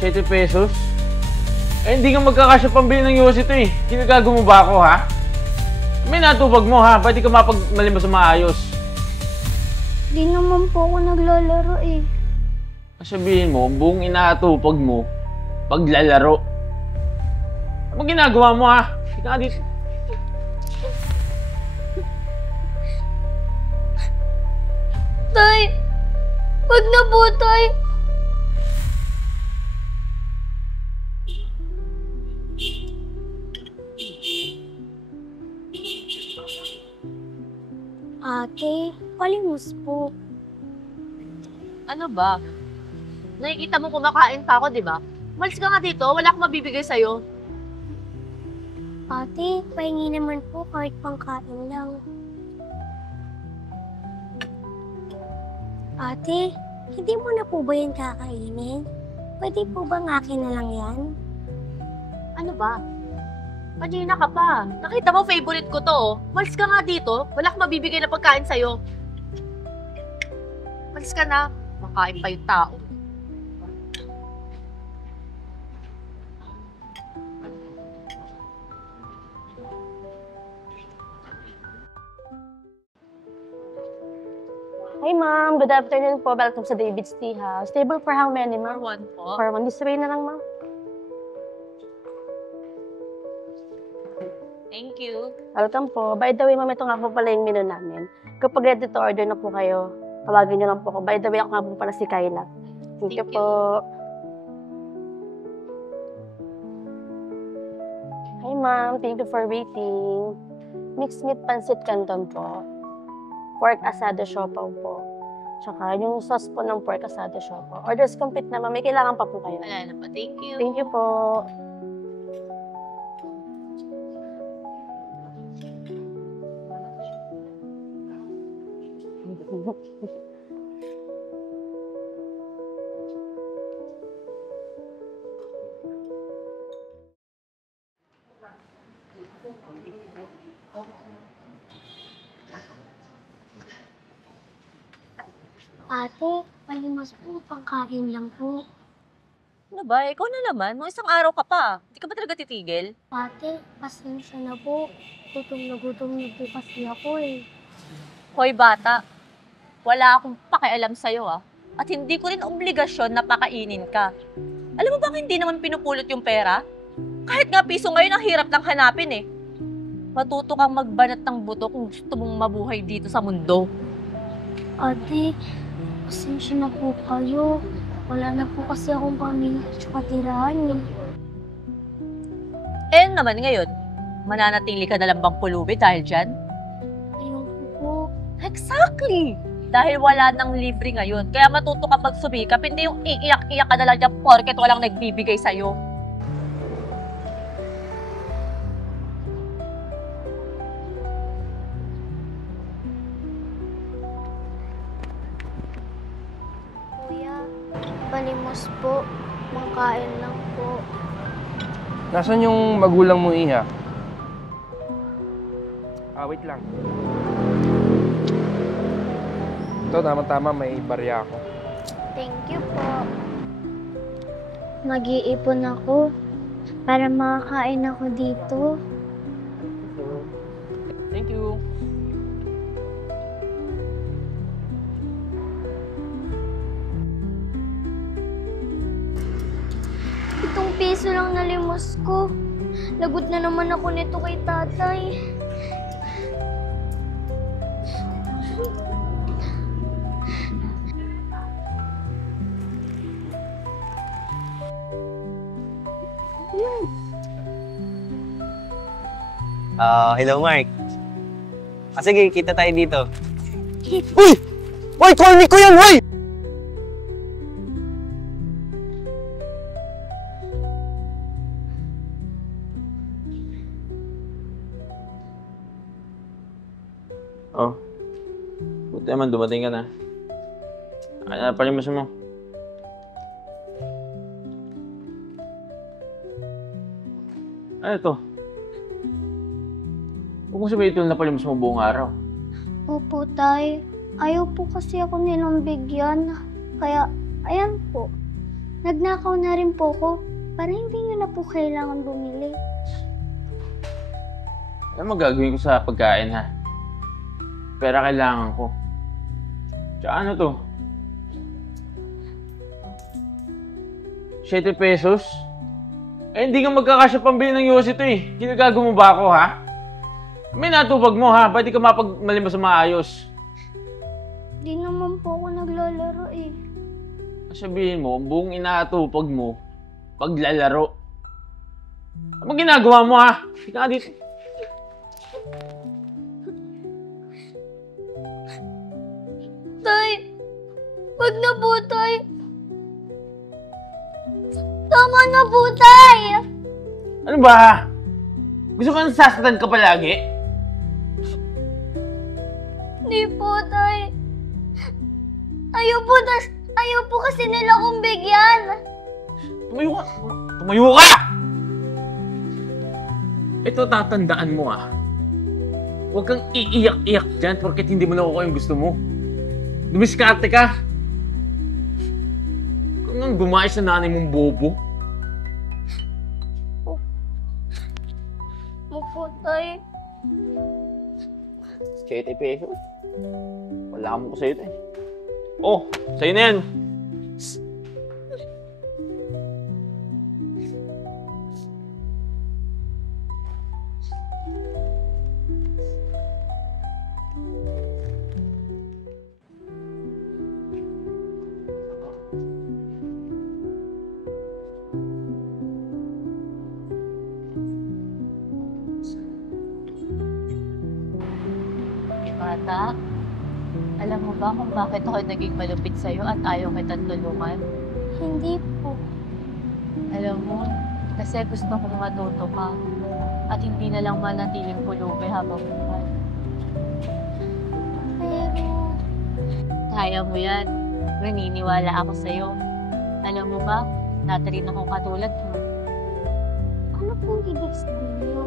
7 pesos? Eh, hindi ka magkakasya pambili ng yosi ito eh. Kinagago mo ba ako, ha? May natubag mo, ha? Ba't di ka mapagmalimos sa maayos? Di naman po ako naglalaro eh. Sabihin mo, buong inaatupag mo, paglalaro. Ano ginagawa mo, ha? Hindi ka nga dito. Tay! Wag na po, Tay! Ate, palimos po. Ano ba? Nakikita mo kumakain pa ako, di ba? Malis ka nga dito, wala akong mabibigay sa'yo. Ate, pahingi naman po kahit pangkain lang. Ate, hindi mo na po ba yan kakainin? Pwede po bang akin na lang yan? Ano ba? Kanina ka pa. Nakita mo, favorite ko to, oh. Malis ka nga dito, wala akong mabibigay na pagkain sa'yo. Malis ka na. Makain pa yung tao. Hi ma'am, good afternoon po. Welcome sa David's Tea House. Table for how many ma'am? For one po. For one. This way na lang ma'am. Thank you. Welcome po. By the way ma'am, ito nga po pala yung menu namin. Kapag ready to order na po kayo, tawagin niyo lang po ako. By the way, ako nga po pala si Kyla. Thank you po. Hi ma'am, thank you for waiting. Mixed meat pancit canton po. Pork asado siopaw po. Tsaka yung sauce po ng pork asado siopaw. Orders complete na ma'am. May kailangan pa po kayo. Wala na pa. Thank you. Thank you po. Ate, palimos po, pangkain lang po. Ano ba? Ikaw na naman. Mga isang araw ka pa. Hindi ka ba talaga titigil? Ate, pasensya na po. Gutom na po kasi ako eh. Hoy bata, wala akong pakialam sa'yo ah. At hindi ko rin obligasyon na pakainin ka. Alam mo ba hindi naman pinupulot yung pera? Kahit nga piso ngayon ang hirap lang hanapin eh. Matuto kang magbanat ng buto kung gusto mong mabuhay dito sa mundo. Ate, pasensya na po kayo. Wala na po kasi akong pamilya at tirahan eh. Eh naman ngayon, mananatili ka na lang bang pulubi dahil dyan? Ayoko po. Exactly! Dahil wala nang libre ngayon. Kaya matuto ka magsumikap, hindi yung iiyak-iyak ka na lang dyan porket walang nagbibigay sa'yo. Kuya, palimos po. Mangkain lang po. Nasaan yung magulang mo, Iha? Wait lang. Ito, tama-tama, may barya ako. Thank you po. Mag-iipon ako para makakain ako dito. Thank you. Itong piso lang na limos ko. Lagot na naman ako nito kay tatay. Hello Mark. Sige, kita tayo dito. Uy! Uy! Corny ko yan! Uy! Oh. Buti naman dumating ka na. Ay, palimos mo. Ano to? Huwag mo sabihin ito na palimos mo buong araw. Opo, tay. Ayaw po kasi ako nilang bigyan. Kaya, ayan po. Nagnakaw na rin po ko para hindi nyo na po kailangan bumili. Ano magagawin ko sa pagkain, ha? Pera kailangan ko. Tsaka ano to? 7 pesos? Eh, hindi ka magkakasya pambili ng yosi to eh. Ginagago mo ba ako, ha? May natubag mo, ha? Ba't di ka mapagmalimos sa maayos? Di naman po ako naglalaro eh. Sabihin mo, buong inaatupag mo, paglalaro. Ano ginagawa mo, ha? Hindi ka nga dito. Tay! Wag na po, Tay! Tama na po, Tay! Ano ba? Gusto ka nasasaktan ka palagi? Di po, Tay. Ayaw po kasi nila akong bigyan. Tumayo ka! Tumayo ka! Ito tatandaan mo, ah. Huwag kang iiyak-iyak dyan porket hindi mo nakukuha yung gusto mo. Dumiskarte ka! Kung nang gumayos sa nanay mong bobo. Opo, Tay. 7 pesos? Wala mo ko sa'yo ito eh. Oh, sa'yo na yan. Bata, alam mo ba kung bakit ako naging malupit sa'yo at ayaw kitang tulungan? Hindi po. Alam mo, kasi gusto kong matuto ka at hindi na lang manatiling pulubi habang buhay. Pero, Kaya mo yan. Naniniwala ako sa'yo. Alam mo ba, dati rin ako katulad mo. ano pong ibig sabihin niyo?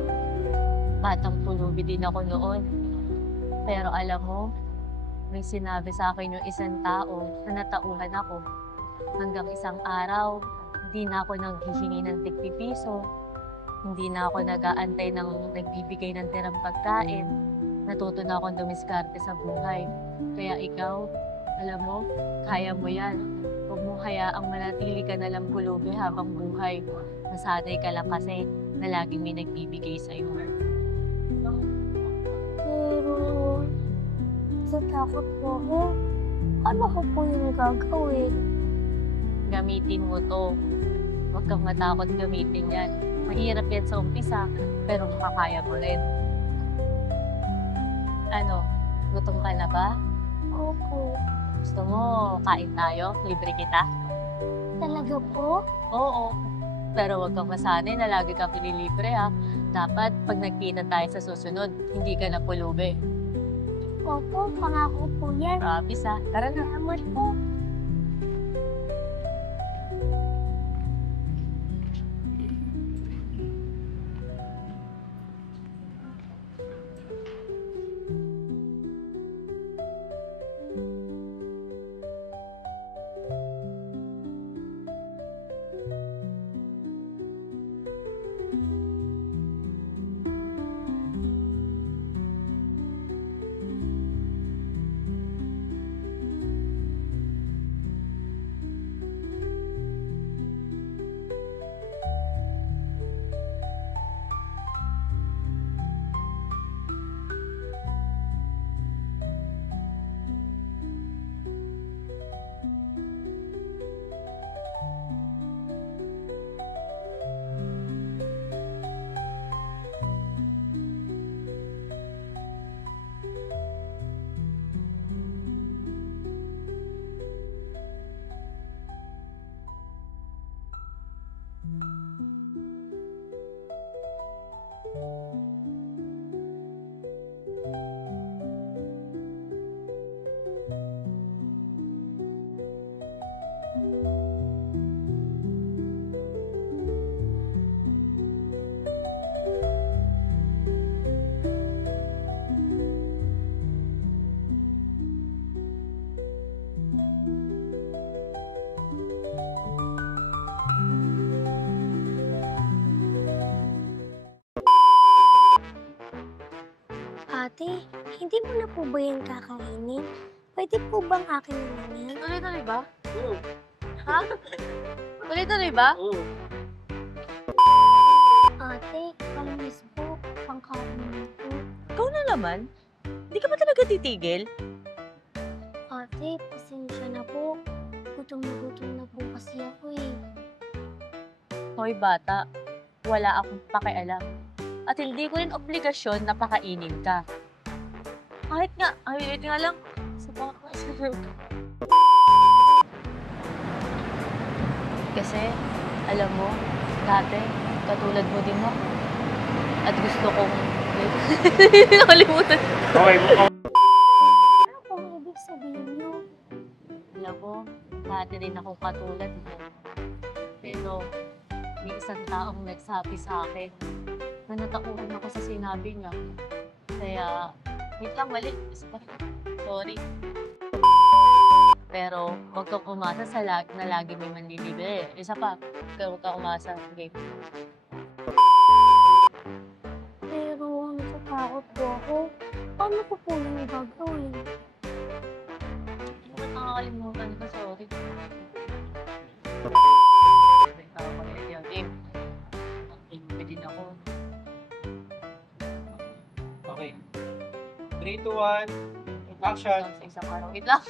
Batang pulubi din ako noon. Pero alam mo, may sinabi sa akin yung isang tao na natauhan ako. Hanggang isang araw, hindi na ako naghihingi ng tig-pipiso. Hindi na ako nag-aantay ng nagbibigay ng tirang pagkain. Natuto na akong dumiskarte sa buhay. Kaya ikaw, alam mo, kaya mo yan. Huwag mo hayaang manatili ka na lang pulubi habang buhay. Nasanay ka lang kasi na laging may nagbibigay sa'yo. Pero, natatakot po ako. Ano ko po yung gagawin? Gamitin mo to. Huwag kang matakot gamitin yan. Mahirap yan sa umpisa, pero makakaya mo rin. Ano, gutom ka na ba? Opo. Gusto mo kain tayo? Libre kita? Talaga po? Oo. Pero huwag kang masanay na lagi kang pinilibre ha. Dapat pag nagkita tayo sa susunod, hindi ka na pulubi. Opo, pangako po yan. Promise ha. Tara na. Salamat po. Pwede mo na po ba yan kakainin? Pwede po bang akin naman yan? Tuloy-tuloy ba? Ha? Tuloy-tuloy ba? Ate, kalmis po. Pangkain po. Ikaw na naman? Hindi ka ba talaga titigil? Ate, pasensya na po. Gutom na po kasi ako eh. Hoy bata, wala akong pakialam. At hindi ko rin obligasyon na pakainin ka. Kahit nga, wait nga lang. Kasi, alam mo, dati, katulad mo din ako. At gusto kong... Nakalimutan. Okay, Ano pong ibig sabihin niyo? Alam mo, dati rin ako katulad mo. Pero, may isang taong nagsabi sa akin na natakutan ako sa sinabi niya. Kaya, wait lang, mali. Sorry. Pero, huwag kang umasa sa na lagi may manlilibre. Isa pa, huwag kang umasa sa game. Pero natatakot po ako. Paano ko po yung gagawin? Ba't nakakalimutan ko? Sorry. Tawag ko na yung game. Ang din ako. Okay. 3, 2, 1. Action. Sa isang araw. Wait lang.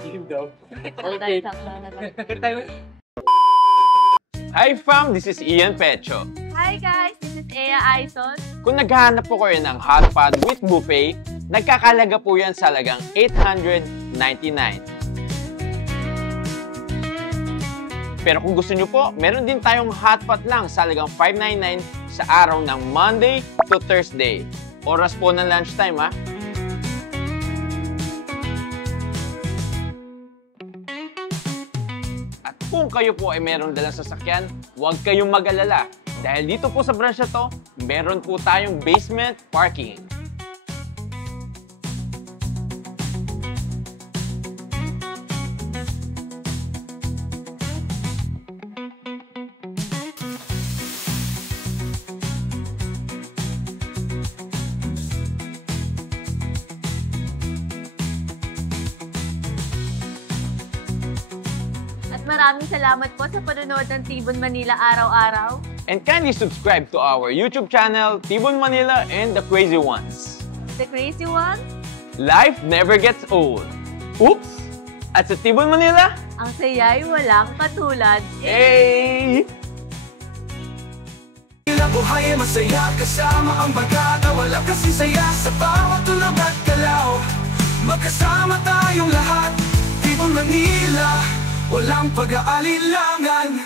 Team daw. Okay. Hi fam, this is Ian Pecho. Hi guys, this is Ea Aizon. Kung naghahanap po kayo ng hot pot with buffet, nagkakalaga po yan sa halagang 899. Pero kung gusto nyo po, meron din tayong hot pot lang sa halagang 599 sa araw ng Monday to Thursday. Oras po ng lunchtime ha. At kung kayo po ay meron dalang sasakyan, huwag kayong mag-alala. Dahil dito po sa branch na to, meron po tayong basement parking. At maraming salamat po sa panonood ng Tibon Manila araw-araw. And kindly subscribe to our YouTube channel, Tibon Manila and the Crazy Ones. The crazy one, Life never gets old. Oops! At sa Tibon Manila, ang saya'y walang katulad. hey! Buhay ay masaya kasama ang bagata. Wala kasi saya sa bawat tulog at galaw. Magkasama tayong lahat, Tibon Manila, walang pag-aalilangan.